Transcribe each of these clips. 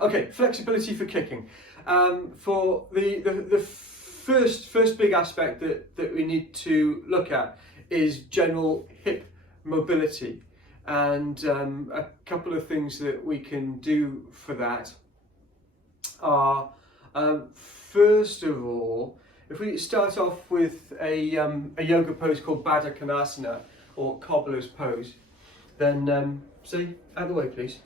Okay, flexibility for kicking. For the first big aspect that we need to look at is general hip mobility, and a couple of things that we can do for that are, first of all, if we start off with a yoga pose called Baddha Konasana, or cobbler's pose, then see, out of the way please.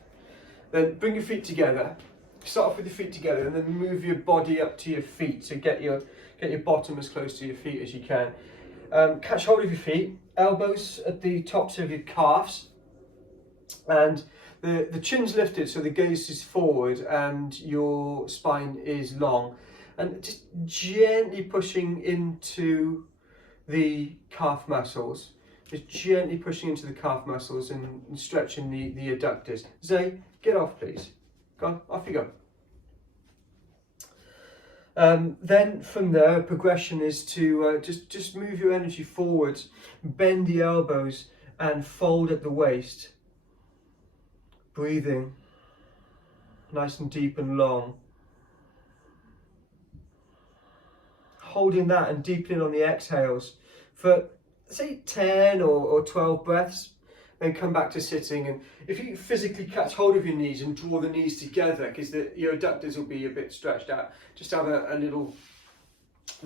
Then bring your feet together, start off with your feet together, and then move your body up to your feet, so get your bottom as close to your feet as you can. Catch hold of your feet, elbows at the tops of your calves, and the chin's lifted, so the gaze is forward and your spine is long, and just gently pushing into the calf muscles, just gently pushing into the calf muscles and stretching the adductors. Zay, get off please. Go on, off you go. Then from there, progression is to just move your energy forwards, bend the elbows and fold at the waist. Breathing nice and deep and long. Holding that and deepening on the exhales for say 10 or 12 breaths. Then come back to sitting, and if you physically catch hold of your knees and draw the knees together, because your adductors will be a bit stretched out, just have a little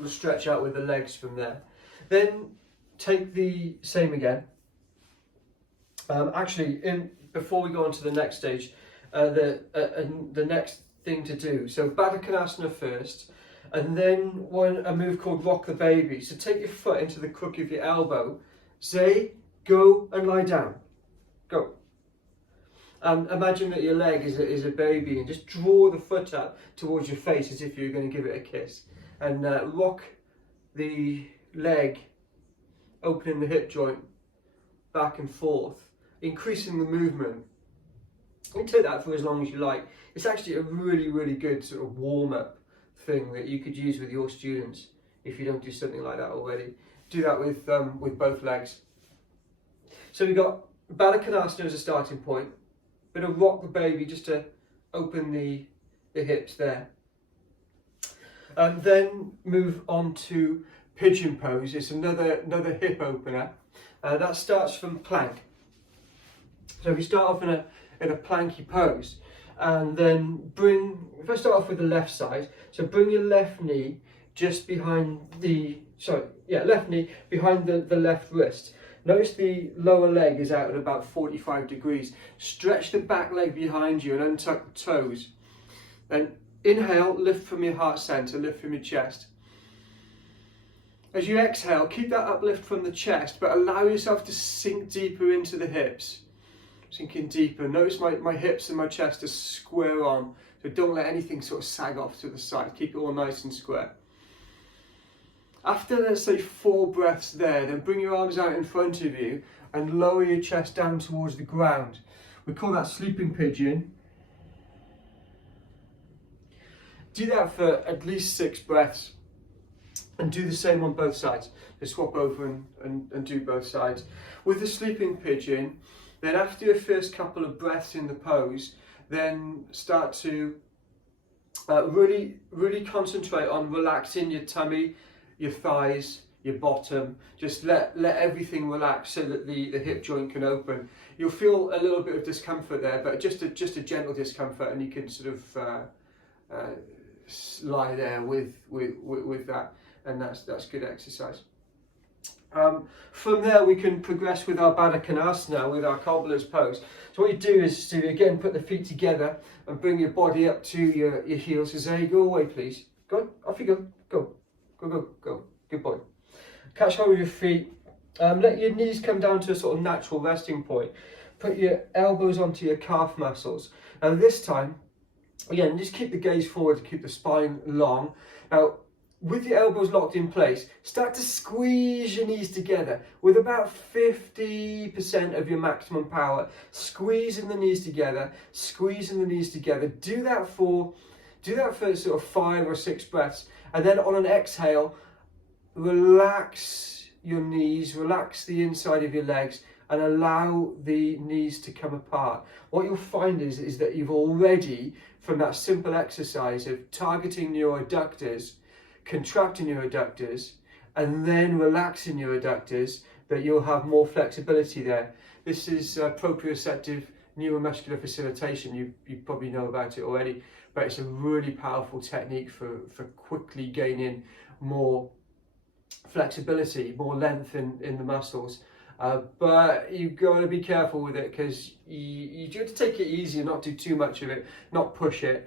stretch out with the legs from there. Then take the same again. Before we go on to the next stage, the next thing to do, so Baddha Konasana first, and then a move called Rock the Baby. So take your foot into the crook of your elbow, say, go and lie down. Go. Imagine that your leg is a baby, and just draw the foot up towards your face as if you're going to give it a kiss. And rock the leg, opening the hip joint back and forth, increasing the movement. You can take that for as long as you like. It's actually a really, really good sort of warm-up thing that you could use with your students if you don't do something like that already. Do that with both legs. So we've got Baddha Konasana as a starting point, bit of Rock the Baby just to open the hips there. And then move on to Pigeon Pose. It's another hip opener. That starts from plank. So if you start off in a planky pose, and then if I start off with the left side, so bring your left knee just behind left knee behind the left wrist. Notice the lower leg is out at about 45 degrees. Stretch the back leg behind you and untuck the toes. Then inhale, lift from your heart center, lift from your chest. As you exhale, keep that uplift from the chest, but allow yourself to sink deeper into the hips. Sinking deeper. Notice my hips and my chest are square on, so don't let anything sort of sag off to the side. Keep it all nice and square. After, let's say, 4 breaths there, then bring your arms out in front of you and lower your chest down towards the ground. We call that sleeping pigeon. Do that for at least 6 breaths, and do the same on both sides. Just swap over and do both sides. With the sleeping pigeon, then after your first couple of breaths in the pose, then start to really concentrate on relaxing your tummy, your thighs, your bottom. Just let everything relax so that the hip joint can open. You'll feel a little bit of discomfort there, but just a gentle discomfort, and you can sort of lie there with that, and that's good exercise. From there we can progress with our Baddha Konasana, with our cobbler's pose. So what you do is to again put the feet together and bring your body up to your heels. So there you go away please. Go on, off you go. Go. Good boy. Catch hold of your feet. Let your knees come down to a sort of natural resting point. Put your elbows onto your calf muscles. Now this time, again, just keep the gaze forward to keep the spine long. Now, with your elbows locked in place, start to squeeze your knees together with about 50% of your maximum power. Squeezing the knees together, squeezing the knees together. Do that for sort of 5 or 6 breaths. And then on an exhale, relax your knees, relax the inside of your legs, and allow the knees to come apart. What you'll find is that you've already, from that simple exercise of targeting your adductors, contracting your adductors, and then relaxing your adductors, that you'll have more flexibility there. This is proprioceptive neuromuscular facilitation. You probably know about it already, but it's a really powerful technique for quickly gaining more flexibility, more length in the muscles. But you've got to be careful with it, because you have to take it easy and not do too much of it, not push it,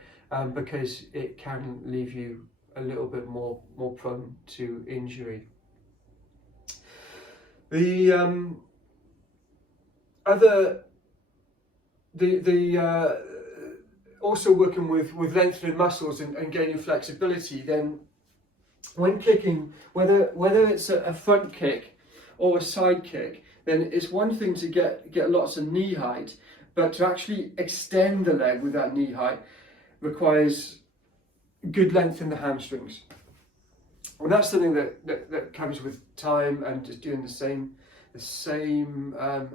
because it can leave you a little bit more prone to injury. The also working with lengthening muscles and gaining flexibility, then when kicking, whether it's a front kick or a side kick, then it's one thing to get lots of knee height, but to actually extend the leg with that knee height requires good length in the hamstrings. And that's something that comes with time and just doing the same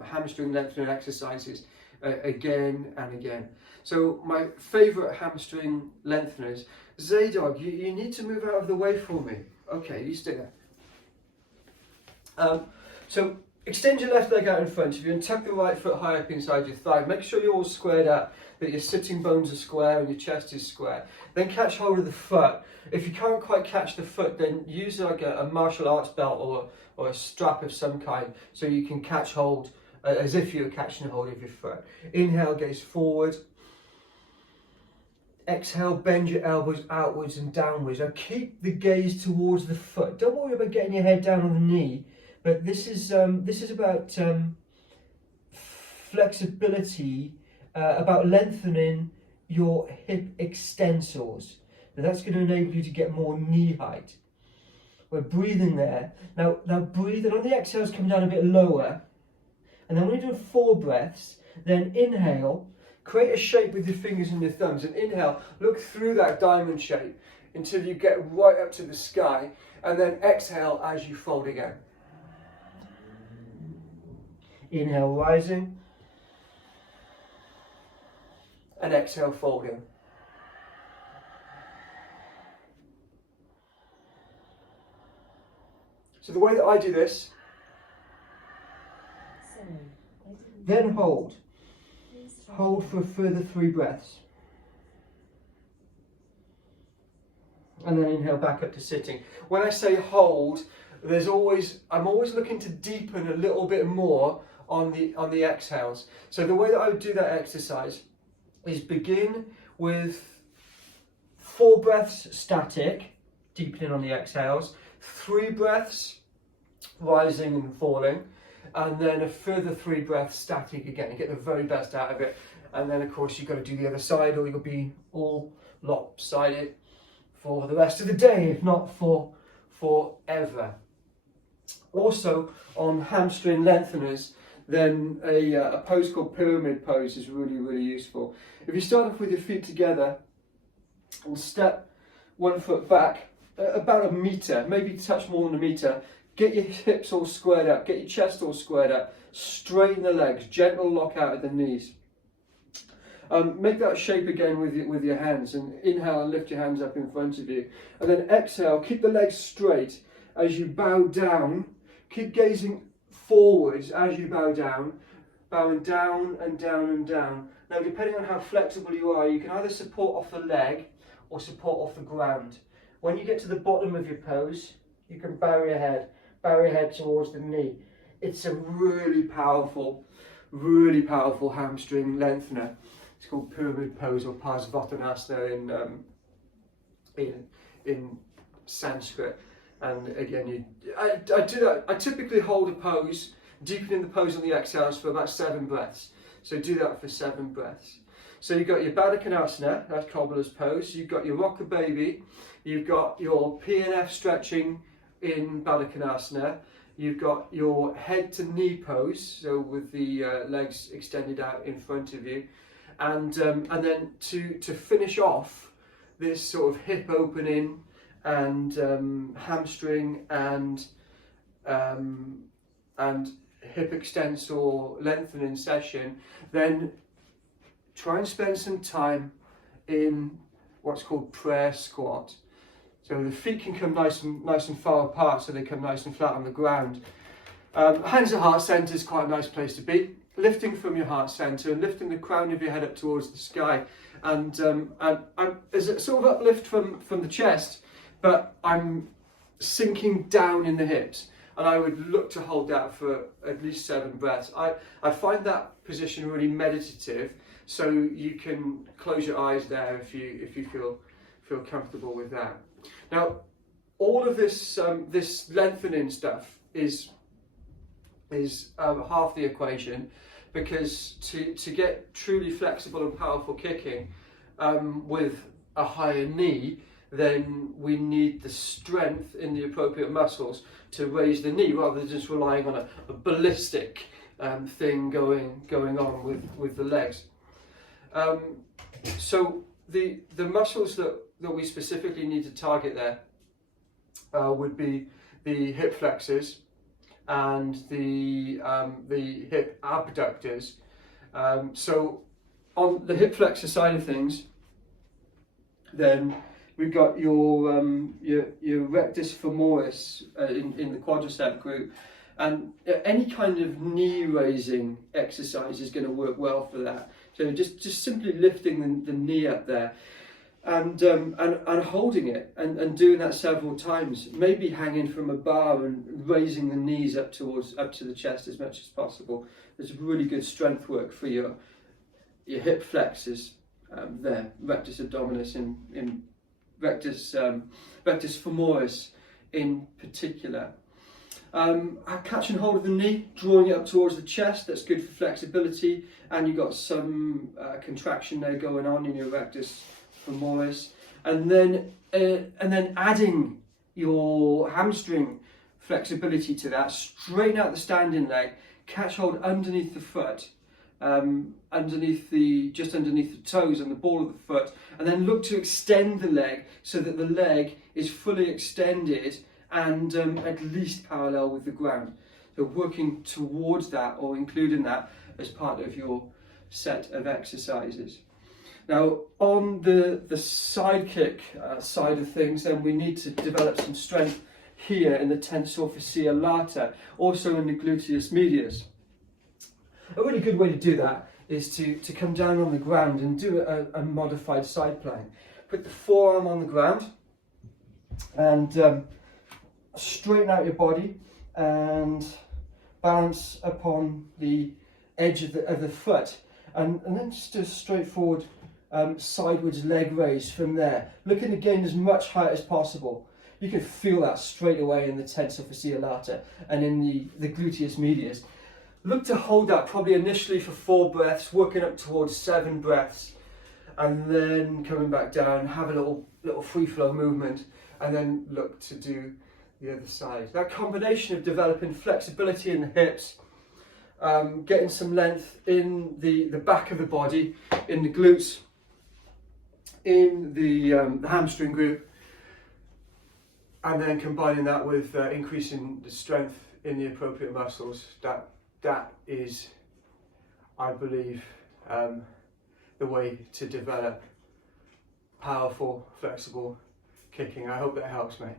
hamstring lengthening exercises again and again. So my favourite hamstring lengtheners, Zaydog, you need to move out of the way for me. Okay, you stay there. So extend your left leg out in front of you and tuck the right foot high up inside your thigh. Make sure you're all squared up, that your sitting bones are square and your chest is square. Then catch hold of the foot. If you can't quite catch the foot, then use like a martial arts belt or a strap of some kind, so you can catch hold as if you're catching hold of your foot. Inhale, gaze forward. Exhale, bend your elbows outwards and downwards. Now keep the gaze towards the foot. Don't worry about getting your head down on the knee, but this is about flexibility, about lengthening your hip extensors. Now that's going to enable you to get more knee height. We're breathing there. Now breathe, and on the exhales come down a bit lower. And then when you're doing 4 breaths, then inhale, create a shape with your fingers and your thumbs, and inhale, look through that diamond shape until you get right up to the sky, and then exhale as you fold again. Inhale, rising, and exhale, folding. So the way that I do this, then hold. Hold for a further 3 breaths. And then inhale back up to sitting. When I say hold, I'm always looking to deepen a little bit more on the exhales. So the way that I would do that exercise is begin with 4 breaths static, deepening on the exhales, 3 breaths rising and falling, and then a further 3 breaths static again, to get the very best out of it. And then of course you've got to do the other side, or you'll be all lopsided for the rest of the day, if not for forever. Also on hamstring lengtheners, then a pose called pyramid pose is really, really useful. If you start off with your feet together and step 1 foot back about a metre, maybe touch more than a metre, get your hips all squared up, get your chest all squared up, straighten the legs, gentle lock out of the knees. Make that shape again with your hands, and inhale and lift your hands up in front of you. And then exhale, keep the legs straight as you bow down. Keep gazing forwards as you bow down, bowing down and down and down. Now, depending on how flexible you are, you can either support off the leg or support off the ground. When you get to the bottom of your pose, you can bow your head towards the knee. It's a really powerful hamstring lengthener. It's called pyramid pose or Parsvottanasana in Sanskrit. And again, I do that. I typically hold a pose, deepening the pose on the exhales for about 7 breaths. So do that for 7 breaths. So you've got your Baddha Konasana, that's cobbler's pose. You've got your rock the baby. You've got your PNF stretching in Baddha Konasana. You've got your head to knee pose, so with the legs extended out in front of you. And then to finish off this sort of hip opening and hamstring and hip extensor lengthening session, then try and spend some time in what's called prayer squat. So the feet can come nice and far apart, so they come nice and flat on the ground. Hands at heart centre is quite a nice place to be. Lifting from your heart centre and lifting the crown of your head up towards the sky. And there's a sort of uplift from the chest, but I'm sinking down in the hips. And I would look to hold that for at least 7 breaths. I find that position really meditative, so you can close your eyes there if you feel comfortable with that. Now, all of this this lengthening stuff is half the equation, because to get truly flexible and powerful kicking with a higher knee, then we need the strength in the appropriate muscles to raise the knee, rather than just relying on a ballistic thing going on with the legs. So the muscles that we specifically need to target there would be the hip flexors and the hip abductors. So on the hip flexor side of things, then we've got your rectus femoris in the quadricep group, and any kind of knee raising exercise is going to work well for that. So just simply lifting the knee up there, and holding it and doing that several times. Maybe hanging from a bar and raising the knees up to the chest as much as possible. There's really good strength work for your hip flexors there, rectus abdominis in rectus femoris in particular. Catching hold of the knee, drawing it up towards the chest. That's good for flexibility, and you've got some contraction there going on in your rectus femoris, and then adding your hamstring flexibility to that. Straighten out the standing leg, catch hold underneath the foot, just underneath the toes and the ball of the foot, and then look to extend the leg so that the leg is fully extended and at least parallel with the ground. So working towards that, or including that as part of your set of exercises. Now, on the side kick side of things, then we need to develop some strength here in the tensor fasciae lata, also in the gluteus medius. A really good way to do that is to come down on the ground and do a modified side plank. Put the forearm on the ground and straighten out your body and balance upon the edge of the foot, and then just a straightforward sideways leg raise from there, looking to gain as much height as possible. You can feel that straight away in the tensor fasciae lata and in the gluteus medius. Look to hold that probably initially for 4 breaths, working up towards 7 breaths, and then coming back down, have a little free flow movement, and then look to do the other side. That combination of developing flexibility in the hips, getting some length in the back of the body, in the glutes, in the hamstring group, and then combining that with increasing the strength in the appropriate muscles, that is, I believe, the way to develop powerful, flexible kicking. I hope that helps, mate.